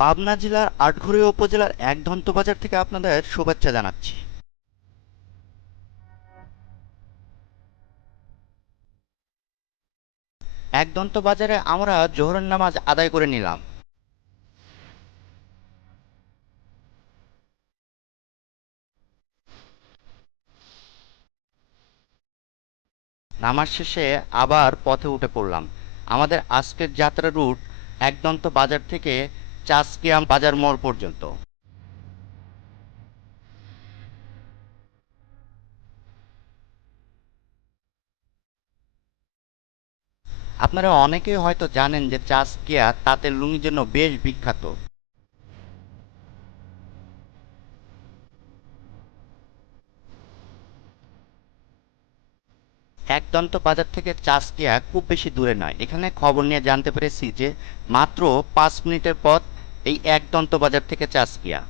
পাবনা জেলার আটঘরিয়া উপজেলার একদন্ত বাজার থেকে আপনাদের শুভেচ্ছা জানাচ্ছি। একদন্ত বাজারে আমরা জোহরের নামাজ আদায় করে নিলাম। নামাজ শেষে আবার পথে উঠে পড়লাম। আমাদের আজকের যাত্রা রুট একদন্ত বাজার থেকে চাষকিয়াম বাজার মোড় পর্যন্ত। আপনারা অনেকেই হয়তো জানেন যে চাষকিয়া তাঁতের লুঙ্গির জন্য বেশ বিখ্যাত। একদন্ত বাজার থেকে চাষকিয়া খুব বেশি দূরে নয়। এখানে খবর নিয়ে জানতে পেরেছি যে মাত্র পাঁচ মিনিটের পথ এই একদন্ত বাজার থেকে চাষকিয়া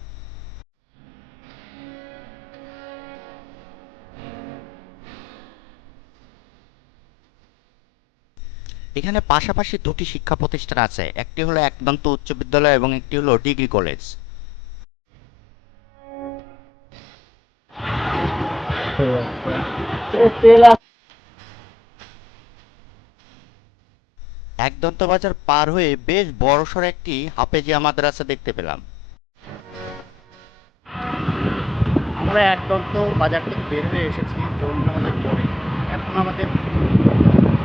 এখানে পাশাপাশি দুটি শিক্ষা প্রতিষ্ঠান আছে একটি হলো একদন্ত উচ্চ বিদ্যালয় এবং একটি হলো ডিগ্রি কলেজ একদন্ত বাজার পার হয়ে বেশ বড়সড় একটি হাফেজিয়া মাদ্রাসা দেখতে পেলাম। আমরা একদন্ত বাজার থেকে বের হয়ে এসেছি চলুন আমাদের পরে। এখন আমাদের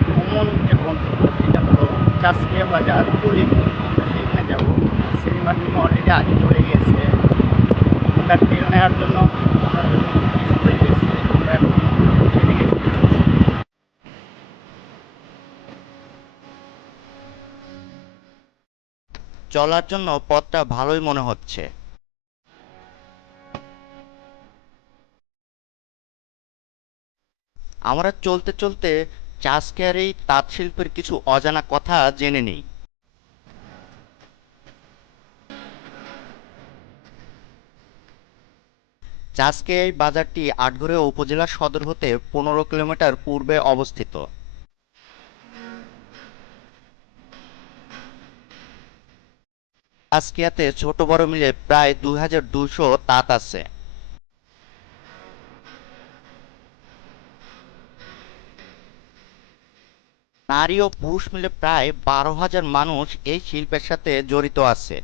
ভ্রমণ যে গন্তব্য সেটা হলো চাষকিয়া বাজার আমরা সেখানে যাব। সিনেমা অলরেডি আগে চলে গিয়েছে। আমরা ট্রেন নেওয়ার জন্য চলার জন্য পথটা ভালোই মনে হচ্ছে। আমরা চলতে চলতে চাষকের এই তাঁত শিল্পের কিছু অজানা কথা জেনে নিই। চাষকে এই বাজারটি আটঘরিয়া উপজেলা সদর হতে পনেরো কিলোমিটার পূর্বে অবস্থিত। আজকিয়াতে ছোট বড় মিলে প্রায় দুই হাজার তাঁত আছে। নারী ও পুরুষ মিলে প্রায় বারো হাজার মানুষ এই শিল্পের সাথে জড়িত আছে।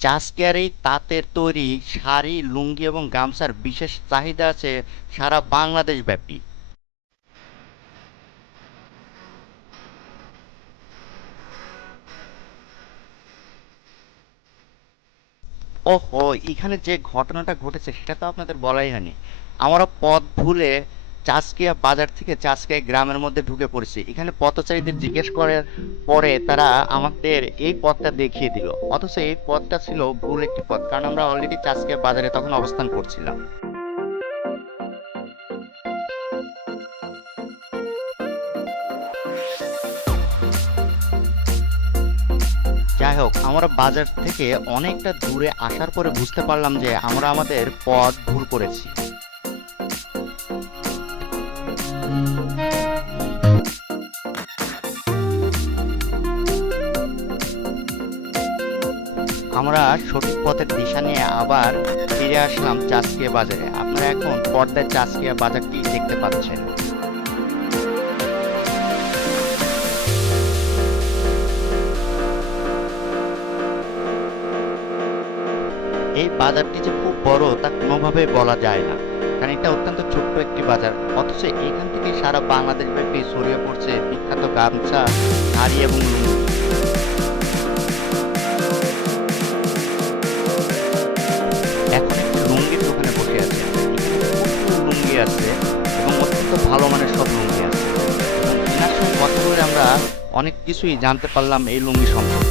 চাষকের এই তাঁতের তৈরি শাড়ি, লুঙ্গি এবং গামছার বিশেষ চাহিদা আছে সারা বাংলাদেশ ব্যাপী ওহো, এখানে যে ঘটনাটা ঘটেছে সেটা তো আপনাদের বলাই হয়নি। আমরা পথ ভুলে চাষকিয়া বাজার থেকে চাষকিয়া গ্রামের মধ্যে ঢুকে পড়েছি। এখানে পথচারীদের জিজ্ঞেস করার পরে তারা আমাদের এই পথটা দেখিয়ে দিল। অথচ এই পথটা ছিল ভুল একটি পথ, কারণ আমরা অলরেডি চাষকিয়া বাজারে তখন অবস্থান করছিলাম। যাই হোক, আমরা বাজার থেকে অনেকটা দূরে আসার পরে বুঝতে পারলাম যে আমরা আমাদের পথ ভুল করেছি। আমরা সঠিক পথের দিশা নিয়ে আবার ফিরে আসলাম চাষকিয়া বাজারে। আপনারা এখন পর্দায় চাষকিয়া বাজারটি দেখতে পাচ্ছেন। এই বাজারটি যে খুব বড়, তা কোনোভাবে বলা যায় না। কারণ এটা অত্যন্ত ছোট্ট একটি বাজার। অথচ এখান থেকে সারা বাংলাদেশ ব্যাপী ছড়িয়ে পড়ছে বিখ্যাত গামছা, শাড়ি এবং লুঙ্গি। এখন একটি লুঙ্গির দোকানে বসে আছে। লুঙ্গি আছে এবং অত্যন্ত ভালো মানের সব লুঙ্গি আছে। এবং সঙ্গে কথা বলে আমরা অনেক কিছুই জানতে পারলাম এই লুঙ্গি সম্পর্কে।